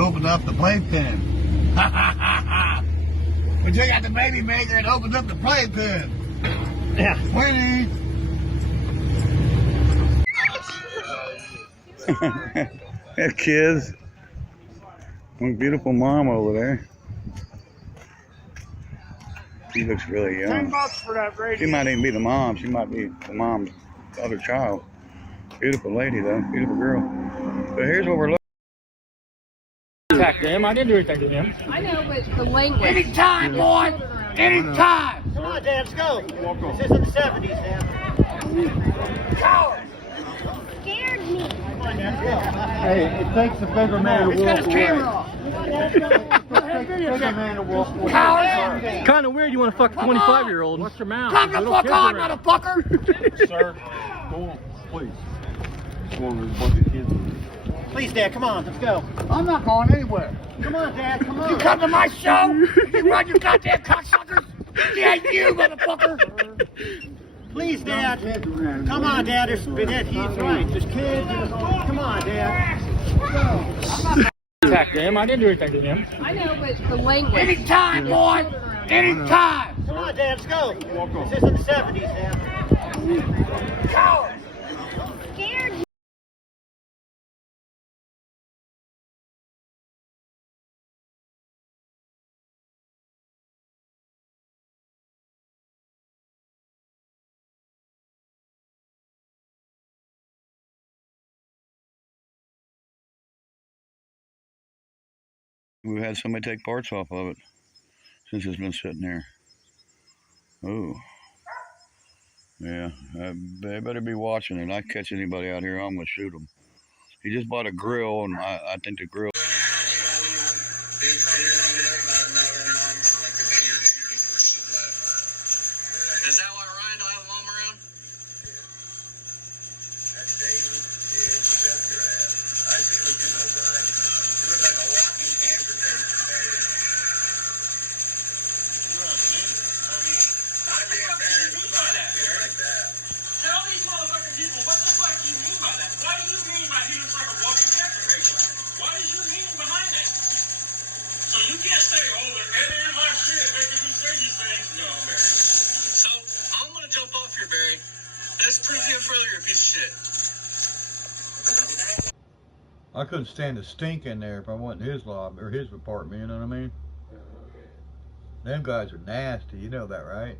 opened up the playpen. We took out the baby maker and opened up the playpen. Yeah. Winnie. That kids. One beautiful mom over there. She looks really young. $10 for that radio. She might even be the mom. She might be the mom's other child. Beautiful lady though. Beautiful girl. So here's what we're looking. Attack them. I didn't do anything to him. I know, but the language. Anytime, boy. Anytime. Come on, Dad, let's go. This is in the 70s, Dad. Scared me. Come on, Dad, let's go. Hey, it takes a bigger man to He's got walk his away. camera off. Kind of weird you want to fuck a 25-year-old. What's your mouth? Come the fuck on, motherfucker. Sir, go on, please. Go on, there's a bunch of kids. Please, Dad, come on, let's go. I'm not going anywhere. Come on, Dad, come on. You come to my show, you run your goddamn cocksuckers. Yeah, you motherfucker. Please, Dad. Come on, Dad. He's right. There's kids. Come on, Dad. Attack them. I didn't do anything to him. I know, but the language. Anytime, boy. Anytime. Come on, Dad, let's go. This is in the 70s, Dad. Scared me. We've had somebody take parts off of it since it's been sitting there. Oh. Yeah, they better be watching it. I catch anybody out here, I'm going to shoot them. He just bought a grill, and I think the grill... Is that why Ryan don't have a mom around? That's David. Yeah, you got your ass. I see what you know, Brian. You look like a walking cancer patient, baby. You know what I mean? I'd be embarrassed about it like that. Tell these motherfucking people, what the fuck do you mean by that? What do you mean by he looks like a walking cancer patient? What is your meaning behind that? So you can't say, oh, they're editing my shit, making me say these things. No, Barry. So I'm gonna jump off here, Barry. Let's prove you further you're a piece of shit. I couldn't stand the stink in there if I went in his lobby or his apartment, you know what I mean? Them guys are nasty, you know that, right?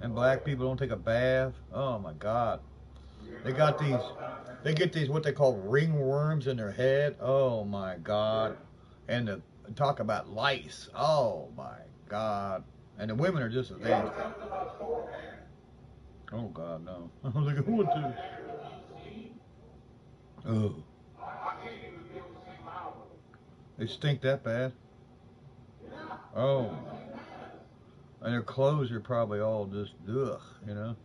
And black people don't take a bath. Oh my God. They get these what they call ringworms in their head. Oh my God. And talk about lice. Oh my God. And the women are just as nasty. Oh God, no. I was like, what the? Oh. They stink that bad? Oh. And their clothes are probably all just, ugh, you know?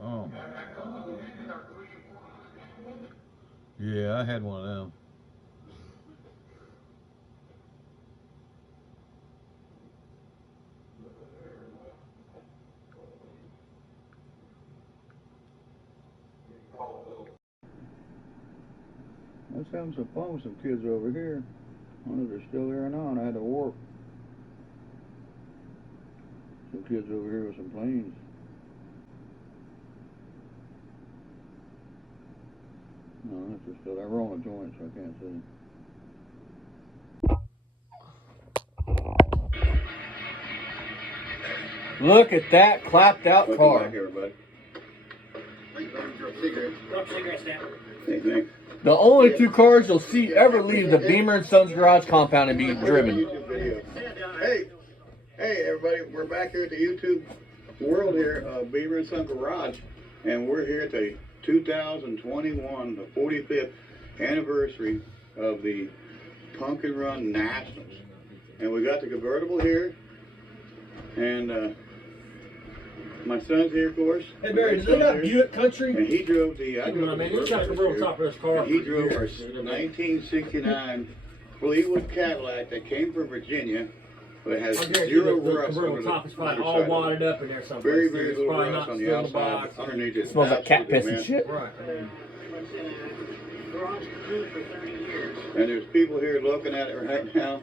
Oh. Yeah, I had one of them. I was having some fun with some kids over here. I wonder if they're still there or not. I had to work. Some kids over here with some planes. No, if they're still there. We're on a joint, so I can't see. Look at that clapped out car. Back, everybody. Cigarettes, Dad. Hey, thanks. The only two cars you'll see ever leave the Beamer and Sons garage compound and be driven. Hey, everybody, we're back here at the YouTube world here, Beamer and Son Garage, and we're here at the 2021, the 45th anniversary of the Pumpkin Run Nationals. And we got the convertible here, and my son's here, of course. Hey Barry, is that Buick Country? And he drove the, I drove I mean, the he's got the real top of this car. and he drove our 1969 Fleetwood Cadillac that came from Virginia, but it has zero rust on top is the probably all underside. wadded up in there somewhere. Very, very little rust on the outside. Underneath it Smells like cat piss and man. shit. Right. And there's people here looking at it right now.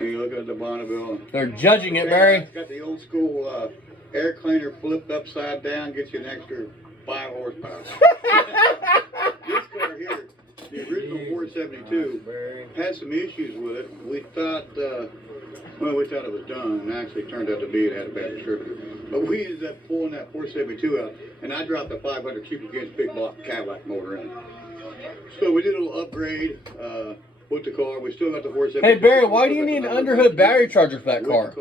And you're looking at the Bonneville. They're judging it, Barry. It's got the old school air cleaner flipped upside down, gets you an extra 5 horsepower. This car here, the original 472, had some issues with it. We thought, we thought it was done, and actually it turned out to be it had a bad distributor. But we ended up pulling that 472 out, and I dropped the 500 cubic inch big block Cadillac motor in. So we did a little upgrade with the car. We still got the 472. Hey, Barry, why do you need an underhood battery charger for that car?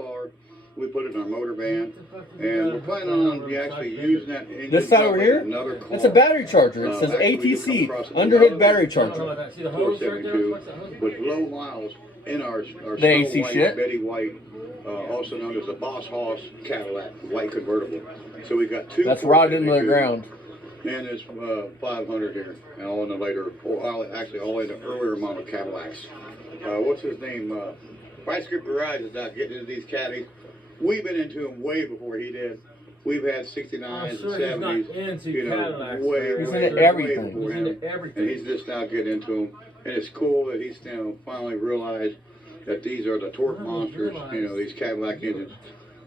We put it in our motor van, and we're planning on actually using that engine. This side over here? Another car. It's a battery charger. It says ATC, underhood battery charger. See the hose right there? 472 with low miles in our The AC White, shit. Betty White, also known as the Boss Hoss Cadillac white convertible. So we got two. That's rotted into the ground. And it's 500 here, and all in the later, actually all in the earlier model Cadillacs. What's his name? Vice Grip Garage is not getting into these caddies. We've been into them way before he did. We've had 69s and 70s. Into You know, Cadillacs. way, He's way, into way everything. before He's him. into everything. And he's just now getting into them. And it's cool that he's finally realized that these are the torque monsters. You know, these Cadillac engines.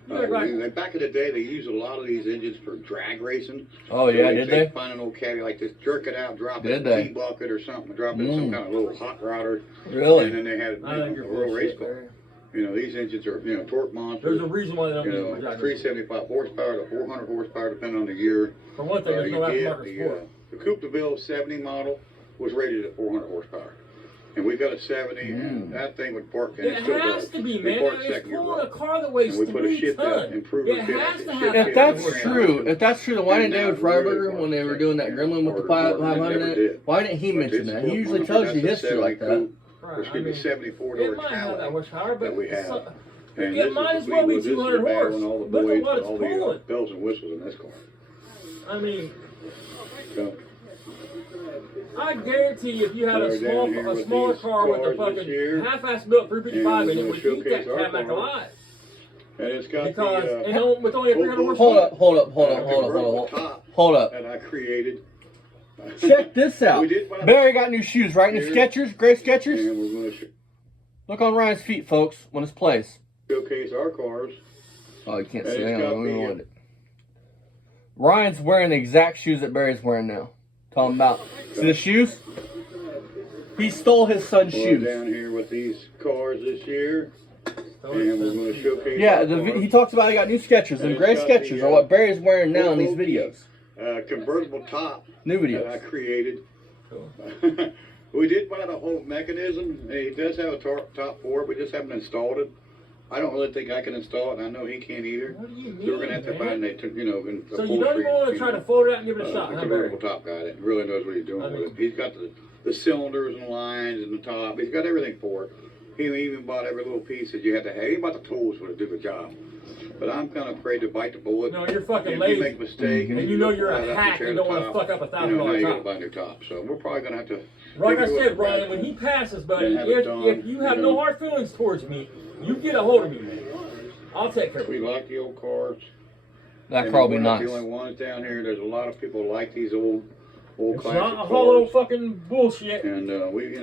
Back in the day, they used a lot of these engines for drag racing. Oh, yeah, did they? Find an old caddy like this, jerk it out, drop it Did in they? a T-bucket or something, drop it in some kind of little hot rodder. Really? And then they had a real race car. You know, these engines are, torque monsters. There's a reason why they don't You use know, them. 375 horsepower to 400 horsepower, depending on the year. For one thing, there's no aftermarket sport. The Coupe de Ville 70 model was rated at 400 horsepower. And we got a 70, and that thing would park in. It has to be, man. It's pulling a car that weighs And we put a 3 shit tons. improvement It kit. has to Shit have kit. If that's Yeah. true, then why didn't And David now we're Freiberger, really when they were far doing that second, Gremlin with the harder, 500 in never it, did. why didn't he But mention this that? He one, usually that's tells you the history 70 like that. Coupe, Right, which could be 74 door it might have that horsepower, but that we have. so- And it this might is as well be this is 200 the bad horse. one, all the Look at boys, what it's all the pulling. bells and whistles in this car. I mean, So, I guarantee you, if you had We're a down here with smaller these car with a cars this fucking year. half-ass built 355 in And it, we're would gonna eat that showcase our Cadillac car. alive. and it's got Because the and with only a 300 horse Hold up, hold up. convertible top Hold up. that I created. Check this out. We did buy Barry got new shoes, right? New Here. Skechers, gray Skechers. And we're going to Look on Ryan's feet, folks, when it's placed. showcase our cars. Oh, you can't And see it's it. got Let me the, hold it. Ryan's wearing the exact shoes that Barry's wearing now. Talking about. See the shoes? He stole his son's We're shoes. down here with these cars this year. And we're going to showcase Yeah, our cars. he talks about he got new Skechers, and And gray it's got the, Skechers are what Barry's wearing now in these Hoboken, videos. Convertible top New that I videos. created. We did buy the whole mechanism. He does have a top for it. We just haven't installed it. I don't really think I can install it, and I know he can't either. What do you mean, So we're going to have to man? find a, So you don't even want to try to fold it out and give it a shot, a huh, Barry? convertible top guy that really knows what he's doing with it. He's got the cylinders and lines and the top. He's got everything for it. He even bought every little piece that you had to have. He bought the tools for to do the job. But I'm kind of afraid to bite the bullet. No, you're fucking If lazy. you make a mistake, And you know you're a have to hack. tear You the don't want to top, fuck up a you know, now you $1,000 got to top. buy a new top. So we're probably going to have to. Like I figure said, out Brian, that. when he passes, buddy, And have it if done, you have you no know. hard feelings towards me, you get a hold of me, man. I'll take care of We you. like the old cars. That And car will be we're not nice. the only ones down here. There's a lot of people who like these old It's classic not a cars. hollow fucking bullshit. And we,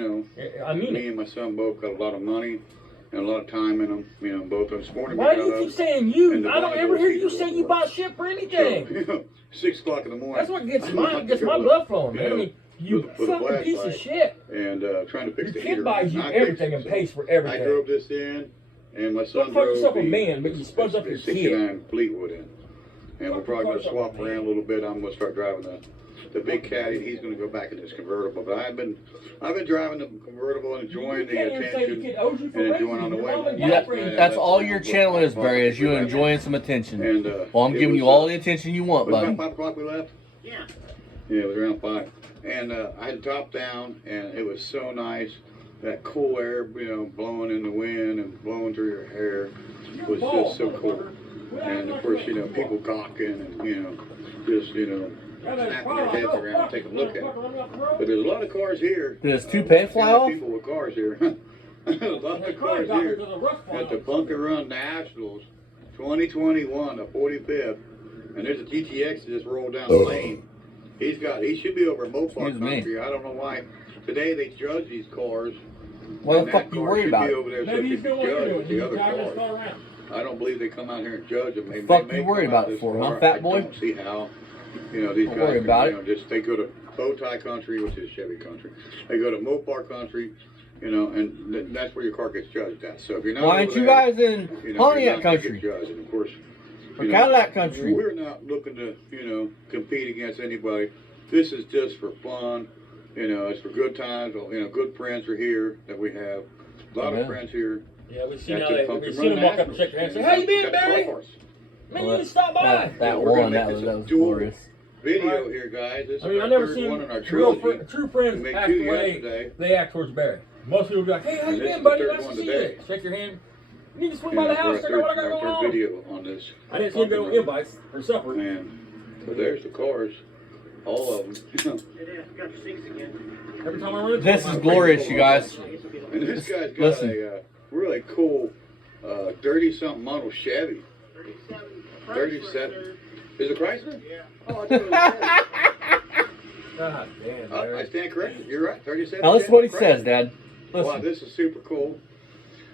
I mean me it. and my son both got a lot of money and a lot of time in them. Both of us. Morning Why we do got you keep up, saying you? and the I don't Bible ever hear is you equal say you to buy us. shit for anything. So, 6 o'clock in the morning. That's what gets I'm my about to go blood flowing, you man. I know, mean, you with a fucking piece of flashlight shit. And trying to fix Your the kid heater. buys you I fixed everything it, and so pays for I everything. drove this in, and my son Don't fuck drove yourself a the man, but you sponge up your 69 Fleetwood in. And we're Fuck probably going to yourself swap a man. around a little bit. I'm going to start driving the big caddy. He's going to go back in this convertible. But I've been driving the convertible and enjoying the can't even say your attention kid owes you for and raising enjoying on the you. way. Your mom and Yeah, dad raised you. that's all your channel is, Barry, is you enjoying some attention. And Well, I'm it giving was, you all the attention you want, was it buddy. about 5 o'clock we left? Yeah. Yeah, it was around 5. And I had top down, and it was so nice. That cool air, blowing in the wind and blowing through your hair was just so cool. And of course, people gawking and, just, snapping their heads around and taking a look at it. But there's a lot of cars here. Did his toupee fly off? People with cars here. A lot of cars here at the Bunker Run Nationals 2021, the 45th. And there's a GTX that just rolled down the lane. He should be over in Mopar Excuse me. country. I don't know why. Today they judge these cars. What and the that fuck you car worried should about? be over there so Maybe they he's can doing what you're judge doing. the He's other driving his cars. car around. I don't believe they come out here and judge them. They Fuck may you worried come out about it this for, huh, far. fat I boy? don't see how. You know, these Don't guys worry can, about you know, just they go to Bowtie country, which is Chevy country. They go to Mopar country, you know, and that's where your car gets judged at. So if you're not Why over aren't you there, guys in you know, Pontiac you're not gonna get country? judged. And of course, Or you know, Cadillac country? we're not looking to, you know, compete against anybody. This is just for fun. You know, it's for good times. You know, good friends are here that we have. A lot Amen. of friends here. Yeah, we seen That's how the they, Pumpkin we seen Run him walk up and Nationals. shake your hand and say, "How you been, Got Barry? cars. Man, you need to stop by." That We're gonna one, make that this was a dual glorious. Video Right. here, guys. This I is mean, our I never third seen one in our real trilogy. true friends We made act two the way yesterday. they act towards Barry. Most people be like, "Hey, how you And this been, is buddy? the third Nice to one see today. you. Shake your hand. You need to swing You by know, the house, check out what I got our going third on." video on this. I didn't see him get no Pumpkin Run. invites for supper. And so there's the cars, all of them. Got your seats again. Every time I run into This him, is I'm glorious, you guys. And this guy's got Listen. a really cool 30-something model Chevy. 37. Is it Chrysler? Yeah. Oh, I thought it was God damn, I Barry. stand corrected. You're right. 37. Now listen to what he Chrysler. says, Dad. Wow, Listen. this is super cool.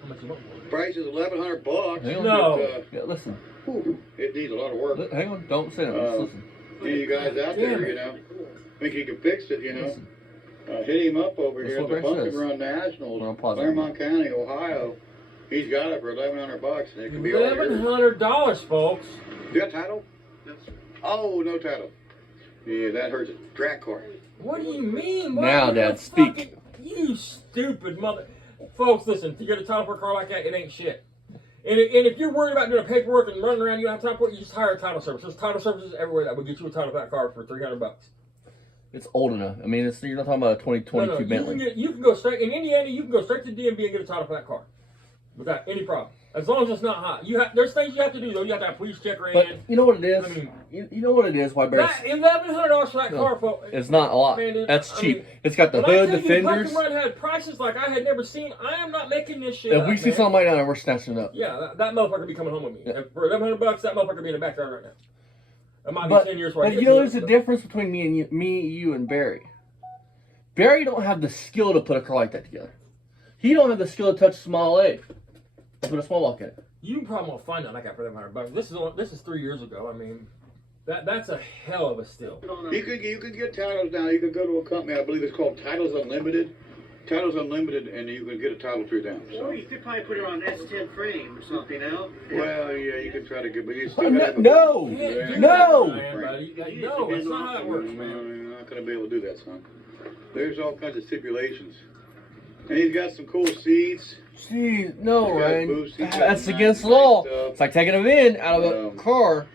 How much you want for it? Price is $1,100. Hang on. No. Yeah, listen. It needs a lot of work. Hang on. Don't say that. Just listen. Any of you guys out Damn there, it. you know, think you can fix it, you know, Listen. hit him up over That's here at what the Barry Pumpkin says. Run Nationals, Well, I'm positive. Claremont County, Ohio. He's got it for $1,100, and it can be all yours. $1,100, folks. You got title? Oh, no title. Yeah, that hurts a track car. What do you mean? Why Now, would Dad, you speak. fucking- You stupid mother. Folks, listen, if you get a title for a car like that, it ain't shit. And if you're worried about doing paperwork and running around, you don't have time for it, you just hire a title service. There's title services everywhere that will get you a title for that car for $300. It's old enough. I mean, you're not talking about a 2022 You Bentley. can go straight, in Indiana, you can go straight to DMV and get a title for that car. Without any problem. As long as it's not hot. There's things you have to do, though. You have to have a police checker But in. you know what it is? I mean- You know what it is? Why Barry's... That $1,100 for that No. car, folks. It's not a lot. Man, That's I cheap. mean, It's got the When I hood, tell the you fenders. Pumpkin Run had prices like I had never seen. I am not making this shit If up, we see man. something like that, we're snatching it up. Yeah, that motherfucker be coming home with me. Yeah. And for $1,100, that motherfucker be in the backyard right now. That might But, be 10 years before I but get you know, to there's it, a so. difference between you, and Barry. Barry don't have the skill to put a car like that together. He don't have the skill to touch a small A. Put a small lock in it. You probably won't find out I got for $1,100. This is 3 years ago. I mean, that's a hell of a steal. You can get titles now. You can go to a company, I believe it's called Titles Unlimited. Titles Unlimited, and you can get a title through them. So. Or you could probably put it on S10 frame or something, Al. Well, yeah, you can try to get, but you still No, gotta have a- no, You can't do no. that, man, buddy. No, that's not how it works, man. You're not going to be able to do that, son. There's all kinds of stipulations. And he's got some cool seats. Gee, no, You got Ryan. boost, you got That's nice against the law. stuff. It's like taking a VIN out of a car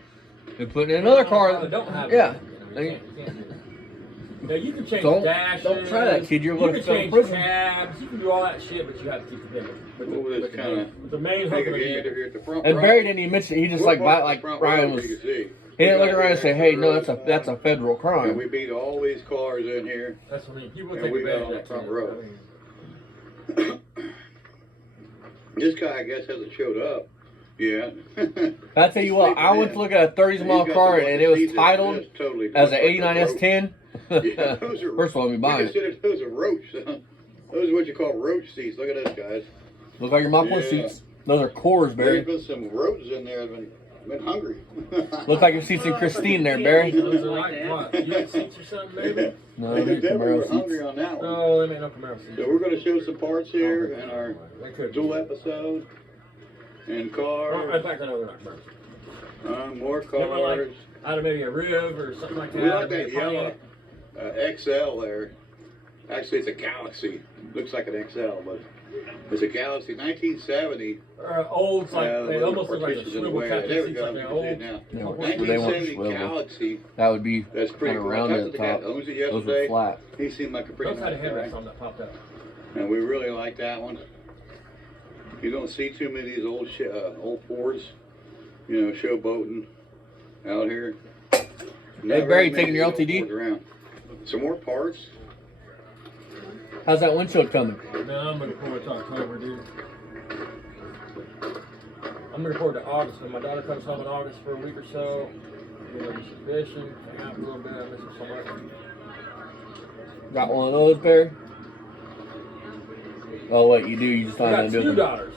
and putting it in another car. Don't have Yeah. it. You can't do it. Now you can change Don't- dashes. don't try that, kid. You're you gonna can go to change prison. cabs. You can do all that shit, but you have to keep the VIN. What was this kinda With the main hook Make of a the game VIN. here at the front And row. Barry didn't even mention it. He just We're like parked like in the front Ryan row, was. so you can see. He didn't look We around and got say, the "Hey, no, extra that's a federal And crime." we beat all these cars in here. That's what I mean. People And take we got advantage on of the that. front too. row. I mean, This guy, I guess, hasn't showed up. Yeah. I tell you what, I went to look at a 30 mile car and it was titled as an 89 S10. Yeah, those are, First of all, let me buy you it. consider those are roach, son. Those are what you call roach seats. Look at those guys. Look like your Mach 1 Yeah. seats. Those are cores, Barry. There's been some roaches in there that have been hungry. Look like your seats in Christine there, Barry. those are like what? You got seats or something, maybe? No, They they're definitely were Camaro hungry seats. on that one. No, they made no Camaro seats. So we're going to show some parts here in our They could. dual episode and cars. In fact, I know they're not Camaro. More They were like cars. out of maybe a Riv or something like that. We like that Maybe a yellow Pontiac. XL there. Actually, it's a Galaxy. Looks like an XL, but it's a Galaxy 1970. Old, it's like, they little almost look like a partitions in the swivel way. captain There we seats, go. like You an can see it old. now. Yeah, well, they weren't 1970 swivel. Galaxy. That would be That's pretty kind of cool. round Talked at to the the guy top. that owns it Those were yesterday. flat. He seemed like a pretty Those had a nice headrest guy. on that popped up. And we really like that one. You don't see too many of these old Fords, you know, showboating out here. Not Barry, very many taking your of these LTD? old Fords around. Some more parts. How's that windshield coming? No, I'm looking forward to October, dude. I'm looking forward to August when my daughter comes home in August for a week or so. Mitsubishi. Out a little bit. I miss it so much. Got one of those, Barry? Oh, wait, you do. You just I not got gonna do two it. daughters.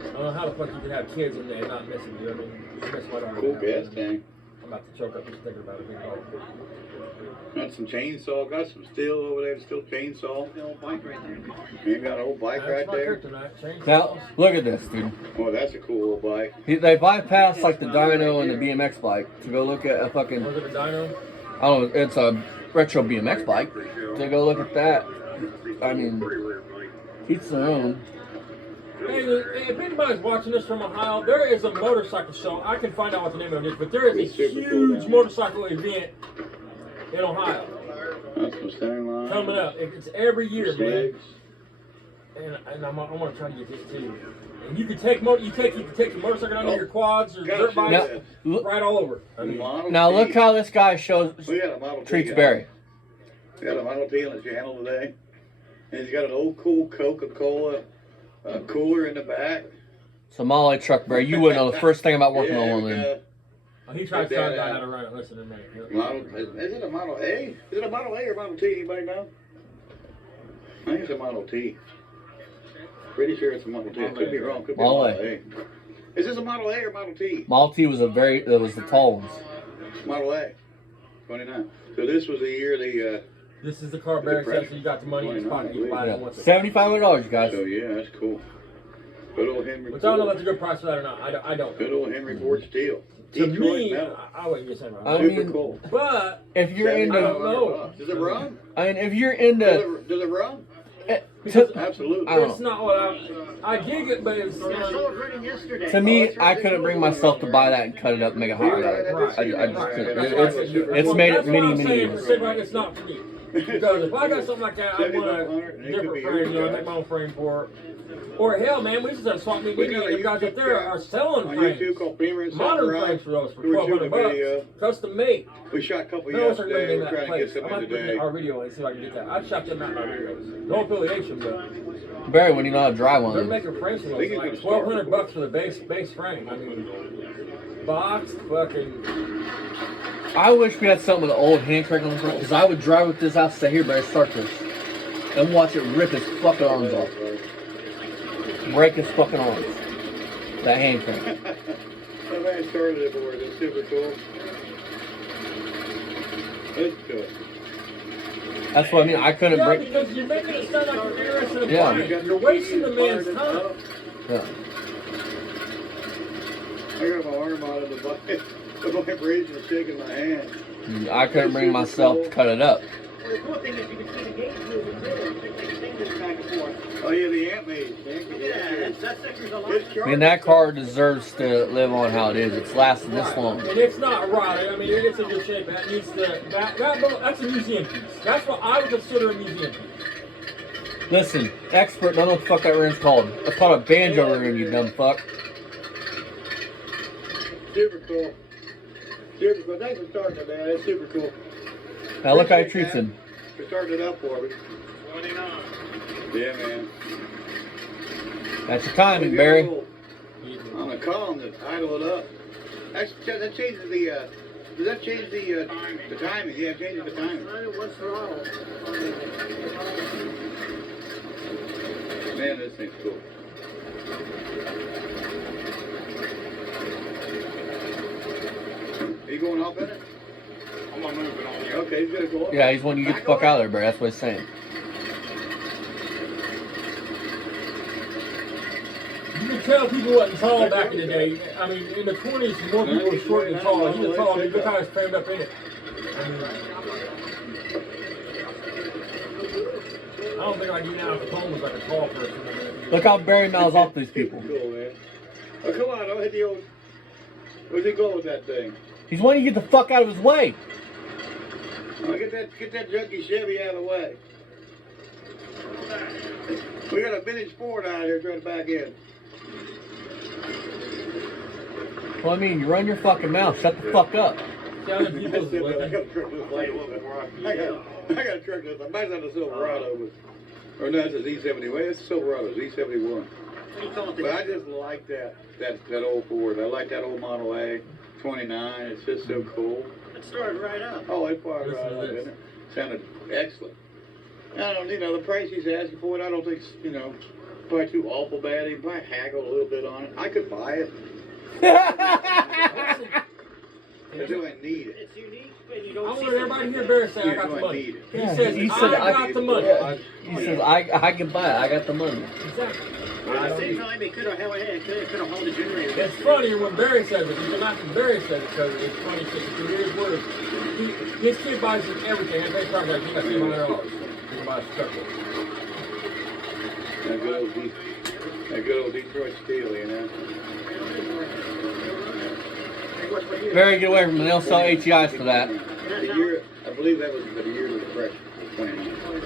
I don't know how the fuck you can have kids and they're not missing you. I mean, I miss my daughter. Cool gas tank. I'm about to choke up just thinking about it. Got some chainsaw. Got some steel over there. Still chainsaw. The old bike right there. You got an old bike That's right my there. kryptonite. Chainsaws. Now, look at this, dude. Oh, that's a cool old bike. They bypassed like the dyno and the BMX bike to go look at a fucking. Was it a dyno? I don't know. It's a retro BMX bike. To go look at that. I mean, each their own. Hey, if anybody's watching this from Ohio, there is a motorcycle show. I can find out what the name of it is, but there is a It's super cool huge down motorcycle event in Ohio That's some center line. coming up. It's every year, man. Slicks. And I'm gonna try to get this too. And you can take you can take your motorcycle down to your quads or dirt Gotcha. bikes, Yeah. Look, right all over. I mean, Model now T. look how this guy shows We got a Model T treats guy. Barry. We got a Model T on the channel today. And he's got an old cool Coca-Cola cooler in the back. Somali truck, Barry. You wouldn't know the first thing about working on one of we them. got he tried to tell me how to run it. Listen to me. is it a Model A? Is it a Model A or Model T? Anybody know? I think it's a Model T. Pretty sure it's a Model T. I could be wrong. Could be Model a A. Model A. Is this a Model A or Model T? Model T was it was the tall ones. Model A. 29. So this was the year the. This is the car Barry said, so you got the money in his pocket. You can buy it once. $7,500, guys. So yeah, that's cool. Good old Henry. Which I don't know if Ford. that's a good price for that or not. I don't. Good old Henry Ford steel. To Detroit me, metal. I wouldn't get saying I right. mean, Super cool. But If you're I into, don't know. Does it run? I mean, if you're Does into, it run? Absolutely. I don't it's know. not what I dig it, but it's I saw it running yesterday. To me, I couldn't bring myself to buy that and cut it up and make a hot rod. I just couldn't. It's made it many, many years. It's not for me. Because if I got something like that, I want a different frame, make my own frame for it. Or hell, man, we just have swap meet video, and the guys up there are selling On frames. YouTube called Beamer and Modern Sakurai. frames for those for We were shooting a $1,200, video. custom made. We shot a couple No, start yesterday. bringing We're that trying to get place. some I might in put today. our video and see if I can get that. I've shot them out in my videos. No affiliation, but Barry, when you know how to drive they're one, of them. making frames for I those. think you Like can start $1,200 for the base frame. I mean, boxed, fucking. I wish we had something with an old hand crank on the front, because I would drive with this out, say, here, Barry, start this. And watch it rip his fucking arms off. Break his fucking arms. That hand crank. That man started it for us. It's super cool. It's good. That's what I mean. I couldn't Yeah, break. because you're making it sound like you're interested in Yeah. buying. You're wasting the man's time. Yeah. I got my arm out of the bike. The vibration is shaking my hand. I couldn't bring myself to cut it up. The cool thing is you can see the gauge moving too. They think this back and forth. Oh yeah, the amp made. Look at that. That sector's a lot. It's I mean, that car deserves to live on how it is. It's lasted this long. And it's not rotted. I mean, it's in good shape. That needs to. That's a museum piece. That's what I would consider a museum piece. Listen, expert, don't know what the fuck that room's called. It's called a banjo room, you dumb fuck. super cool. Super cool. Thanks for starting it, man. It's super cool. Now look how he treats him. For starting it up for me. 29. Yeah, man. That's your timing, Barry. On the column that idle it up. That changes the. Does that change the timing? Yeah, it changes the timing. What's wrong? Man, this thing's cool. Are you going off in it? I'm gonna move it on you. Okay, he's gonna go up. Yeah, he's when you get the fuck out of there, Barry. That's what he's saying. You can tell people wasn't tall back in the day. I mean, in the 20s, more people were short than tall. He was tall. I mean, look how he's framed up in it. I mean, I don't think like you now. Capone was like a tall person. I mean, Look how Barry mouths off these people. Cool, man. Oh, come on, don't hit the old. Where's he going with that thing? He's wanting to get the fuck out of his way. Oh, get that junky Chevy out of the way. We got a vintage Ford out here trying to back in. Well, I mean, you run your fucking mouth. Shut the fuck up. see how the people's I got looking. a truck this like I got a truck this. I might have a Silverado, but or no, it's a Z70. Wait, it's a Silverado, Z71. But I just like that old Ford. I like that old Model A. 29. It's just so cool. It started right up. Oh, it fired Listen right to up, this. didn't it? Sounded excellent. I don't, the price he's asking for it, I don't think, probably too awful bad. He might haggle a little bit on it. I could buy it. I do I need it. It's unique, and you I don't want see everybody to hear Barry say, I got Do the I money. need it? He Yeah, says, he I said, got the money. He says, I can buy it. I got the money. Exactly. But at the same time, he could have held the generator. It's funnier when Barry says it. You can laugh when Barry says it because it's funny shit. To hear his words. His kid buys him everything. And they probably like, he got $200. He can buy a truck. That good old Detroit steel, Very get away from them. They'll sell HEIs for that. The year, I believe that was the year of the Depression, 29.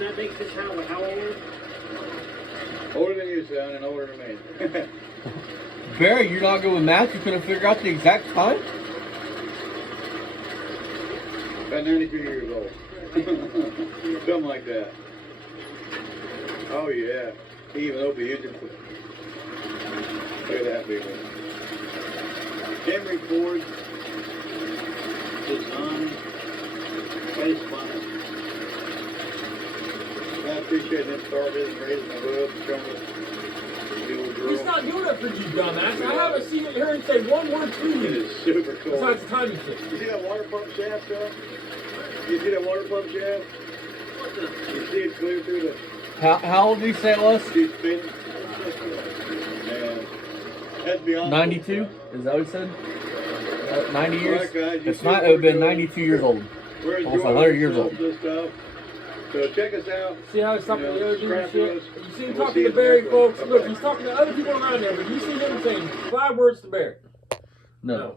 That makes this how old? Older than you, son, and older than me. Barry, you're not good with math. You couldn't figure out the exact time? About 92 years old. Something like that. Oh, yeah. He even opened the engine. Look at that big one. Henry Ford design face bonnet. I appreciate him starting and raising the hood and showing the old girl. He's not doing it for you, dumbass. I haven't seen it heard him say one word to It you is super cool. besides the timing shit. You see that water pump shaft, though? You see that water pump shaft? You see it clear through the... How old did you say it was? See it spinning? And that's beyond... 92? Is that what he said? 90 years? Alright, guys, you It's see not. what It would have been we're doing? 92 years old. We're Almost enjoying 100 years ourselves old. and stuff. So check us out. See how he's talking to the other dude and subscribe shit? to us, You see him and we'll talking see to you Barry, next folks. week. Look, Bye-bye. he's talking to other people around there, but you see him saying 5 words to Barry. No.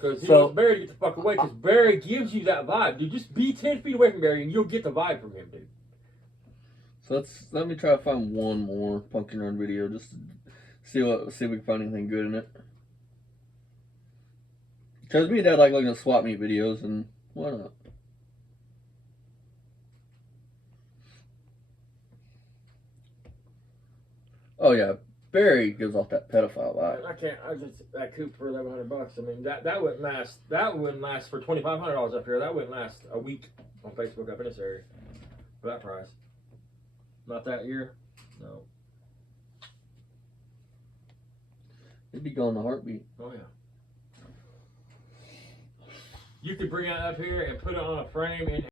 Because he So- wants Barry to get the fuck away, because Barry gives you that vibe. Dude, just be 10 feet away from Barry and you'll get the vibe from him, dude. So let me try to find one more Pumpkin Run video just to see if we can find anything good in it. Because me and Dad like looking at swap meet videos, and why not? Oh yeah, Barry gives off that pedophile vibe. That coupe for $1,100. I mean, that wouldn't last. That wouldn't last for $2,500 up here. That wouldn't last a week on Facebook up in this area for that price. Not that year. No. It'd be going in a heartbeat. Oh yeah. You could bring it up here and put it on a frame and